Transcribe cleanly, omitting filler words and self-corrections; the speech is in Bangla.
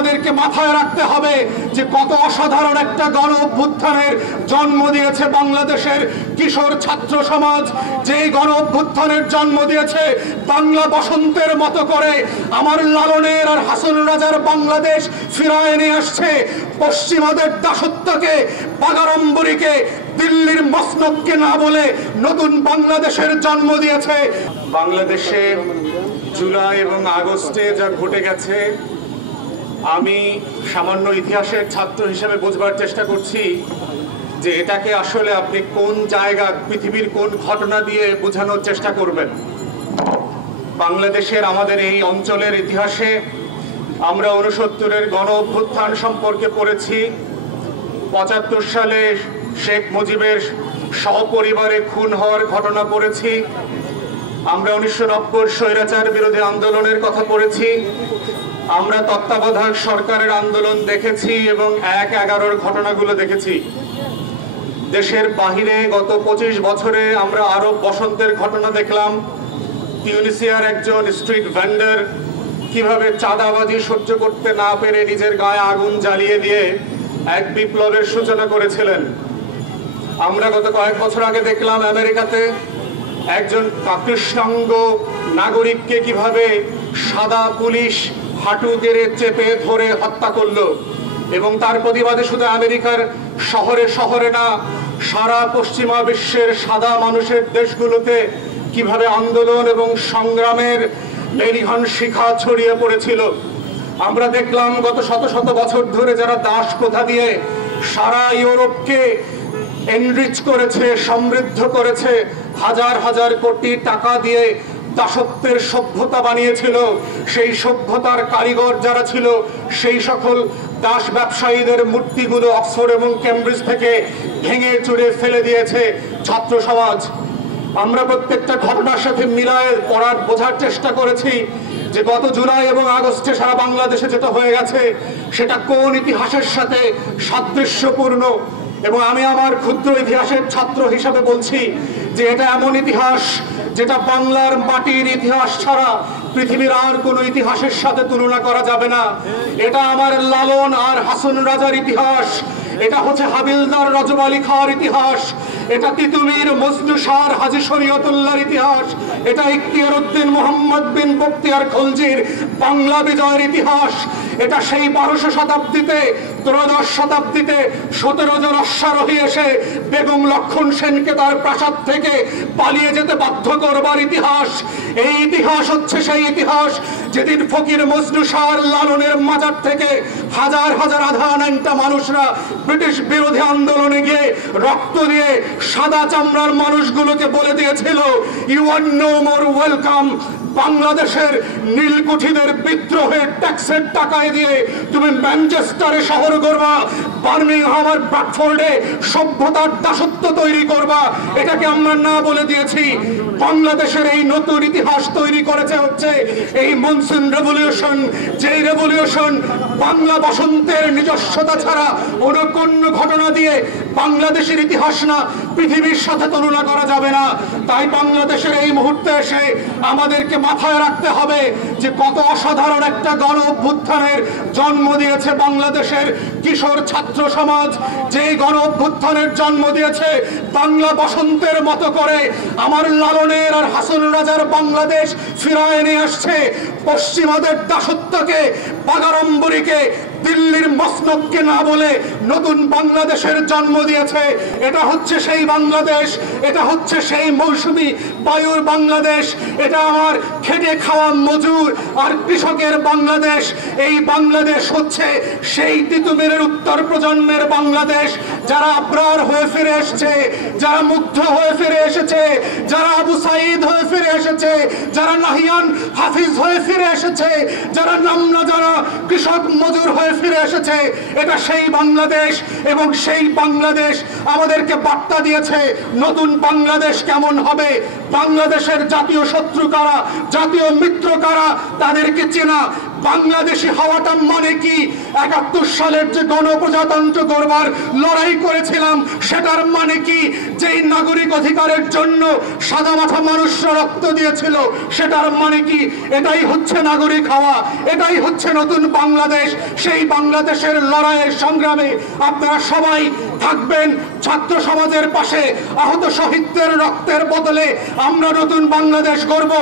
আমাদেরকে মাথায় রাখতে হবে যে কত অসাধারণ একটা গণ অভ্যুত্থানের জন্ম দিয়েছে বাংলাদেশের কিশোর ছাত্র সমাজ, যেই গণ অভ্যুত্থানের জন্ম দিয়েছে বাংলা বসন্তের মতো করে আমার লালনের আর হাসন রাজার বাংলাদেশ ফিরায় নিয়ে আসছে। পশ্চিমাদের দাসত্বকে, বাগাড়ম্বরীকে, দিল্লির মসনদকে না বলে নতুন বাংলাদেশের জন্ম দিয়েছে। বাংলাদেশে জুলাই এবং আগস্টে যা ঘটে গেছে, আমি সামান্য ইতিহাসের ছাত্র হিসেবে বোঝবার চেষ্টা করছি যে এটাকে আসলে আপনি কোন জায়গা, পৃথিবীর কোন ঘটনা দিয়ে বোঝানোর চেষ্টা করবেন। বাংলাদেশের আমাদের এই অঞ্চলের ইতিহাসে আমরা 69-এর গণ অভ্যুত্থান সম্পর্কে পড়েছি। 75 সালে শেখ মুজিবের সপরিবারে খুন হওয়ার ঘটনা পড়েছি। আমরা 1990 স্বৈরাচার বিরোধী আন্দোলনের কথা পড়েছি। আমরা তত্ত্বাবধায়ক সরকারের আন্দোলন দেখেছি এবং 1/11-র ঘটনাগুলো দেখেছি। দেশের বাহিরে গত 25 বছরে আমরা আরব বসন্তের ঘটনা দেখলাম। তিউনিসিয়ার একজন স্ট্রিট ভেন্ডার কিভাবে চাঁদাবাজি সহ্য করতে না পেরে নিজের গায়ে আগুন জ্বালিয়ে দিয়ে এক বিপ্লবের সূচনা করেছিলেন। আমরা গত কয়েক বছর আগে দেখলাম আমেরিকাতে একজন কৃষ্ণাঙ্গ নাগরিককে কিভাবে সাদা পুলিশ হাঁটু গেড়ে চেপে ধরে হত্যা করলো, এবং তার প্রতিবাদে শুধু আমেরিকার শহরে শহরে না, সারা পশ্চিমা বিশ্বের সাদা মানুষের দেশগুলোতে কিভাবে আন্দোলন এবং সংগ্রামের লেলিহান শিখা ছড়িয়ে পড়েছিল। আমরা দেখলাম গত শত শত বছর ধরে যারা দাস প্রথা দিয়ে সারা ইউরোপকে এনরিচ করেছে, সমৃদ্ধ করেছে, হাজার হাজার কোটি টাকা দিয়ে দাসত্বের সভ্যতা বানিয়েছিল, সেই সভ্যতার কারিগর যারা ছিল সেই সকল দাস ব্যবসায়ীদের মূর্তিগুলো অক্সফোর্ড এবং কেমব্রিজ থেকে ভেঙে চুরে ফেলে দিয়েছে ছাত্র সমাজ। আমরা প্রত্যেকটা ঘটনার সাথে মিলায়ে পড়ার বোঝার চেষ্টা করেছি যে গত জুলাই এবং আগস্টে সারা বাংলাদেশে যেটা হয়ে গেছে সেটা কোন ইতিহাসের সাথে সাদৃশ্যপূর্ণ। এবং আমি আমার ক্ষুদ্র ইতিহাসের ছাত্র হিসাবে বলছি যে এটা এমন ইতিহাস যেটা বাংলার মাটির ইতিহাস ছাড়া পৃথিবীর আর কোনো ইতিহাসের সাথে তুলনা করা যাবে না। এটা আমার লালন আর হাসন রাজার ইতিহাস, এটা হচ্ছে হাবিলদার রজব আলী খাঁর ইতিহাস, এটা তিতুমির মজনু শাহর হাজী শরীয়তুল্লাহর ইতিহাস, এটা ইখতিয়ার উদ্দিন মোহাম্মদ বিন বখতিয়ার খলজির বাংলা বিজয়ের ইতিহাস। এটা সেই 1200 শতাব্দীতে, 13 শতাব্দীতে 17 জন অশ্বারোহী এসে বেগম লক্ষণ সেনকে তার প্রাসাদ থেকে পালিয়ে যেতে বাধ্য করবার ইতিহাস। এই ইতিহাস হচ্ছে সেই ইতিহাস যেদিন ফকির মজনু শাহর লালনের মাজার থেকে হাজার হাজার আধা ন্যাংটা মানুষরা ব্রিটিশ বিরোধী আন্দোলনে গিয়ে রক্ত দিয়ে সাদা চামড়ার মানুষগুলোকে বলে দিয়েছিল, you are no more welcome. বাংলাদেশের নীলকুঠিদের বিদ্রোহের ট্যাক্সের টাকায় দিয়ে তুমি ম্যানচেস্টারে শহর করবা, বার্মিংহাম আর ব্র্যাডফোর্ডে সভ্যতার দাসত্ব তৈরি করবা। এটাকে আমরা না বলে দিয়েছি। বাংলাদেশের এই নতুন ইতিহাস তৈরি করেছে হচ্ছে এই মনসুন রেভলিউশন, যেই রেভলিউশন বাংলা বসন্তের নিজস্বতা ছাড়া অন্য কোন ঘটনা দিয়ে বাংলাদেশের ইতিহাস না পৃথিবীর সাথে তুলনা করা যাবে না। তাই বাংলাদেশের এই মুহূর্তে এসে আমাদেরকে মাথায় রাখতে হবে যে কত অসাধারণ একটা গণ অভ্যুত্থানের জন্ম দিয়েছে বাংলাদেশের কিশোর ছাত্র সমাজ, যেই গণ অভ্যুত্থানের জন্ম দিয়েছে বাংলা বসন্তের মতো করে আমার লালনের আর হাসন রাজার বাংলাদেশ ফিরায় নিয়ে আসছে। পশ্চিমাদের দাসত্বকে, বাগাড়ম্বরীকে, দিল্লির মসনদকে না বলে নতুন বাংলাদেশের জন্ম দিয়েছে। এটা হচ্ছে সেই বাংলাদেশ, এটা হচ্ছে সেই মৌসুমী বায়ুর বাংলাদেশ, এটা আমার খেটে খাওয়া মজুর আর কৃষকের বাংলাদেশ। এই বাংলাদেশ হচ্ছে সেই তিতুমিরের উত্তর প্রজন্মের বাংলাদেশ, যারা আবরার হয়ে ফিরে এসেছে, যারা মুগ্ধ হয়ে ফিরে এসেছে, যারা আবু সাইদ হয়ে ফিরে এসেছে, যারা নাহিয়ান হাফিজ হয়ে ফিরে এসেছে, যারা নামনা যারা কৃষক মজুর হয়ে ফিরে এসেছে। এটা সেই বাংলাদেশ, এবং সেই বাংলাদেশ আমাদেরকে বার্তা দিয়েছে নতুন বাংলাদেশ কেমন হবে। বাংলাদেশের জাতীয় শত্রু কারা, জাতীয় মিত্র কারা, তাদেরকে চেনা, বাংলাদেশি হওয়াটা মানে কি? ৭১ সালের যে গণপ্রজাতন্ত্র গড়বার লড়াই করেছিলাম সেটার মানে কি? যেই নাগরিক অধিকারের জন্য সাদামাথা মানুষরা রক্ত দিয়েছিল সেটার মানে কি? এটাই হচ্ছে নাগরিক হওয়া, এটাই হচ্ছে নতুন বাংলাদেশ। সেই বাংলাদেশের লড়াইয়ের সংগ্রামে আপনারা সবাই থাকবেন ছাত্র সমাজের পাশে। আহত শহীদদের রক্তের বদলে আমরা নতুন বাংলাদেশ গড়ব।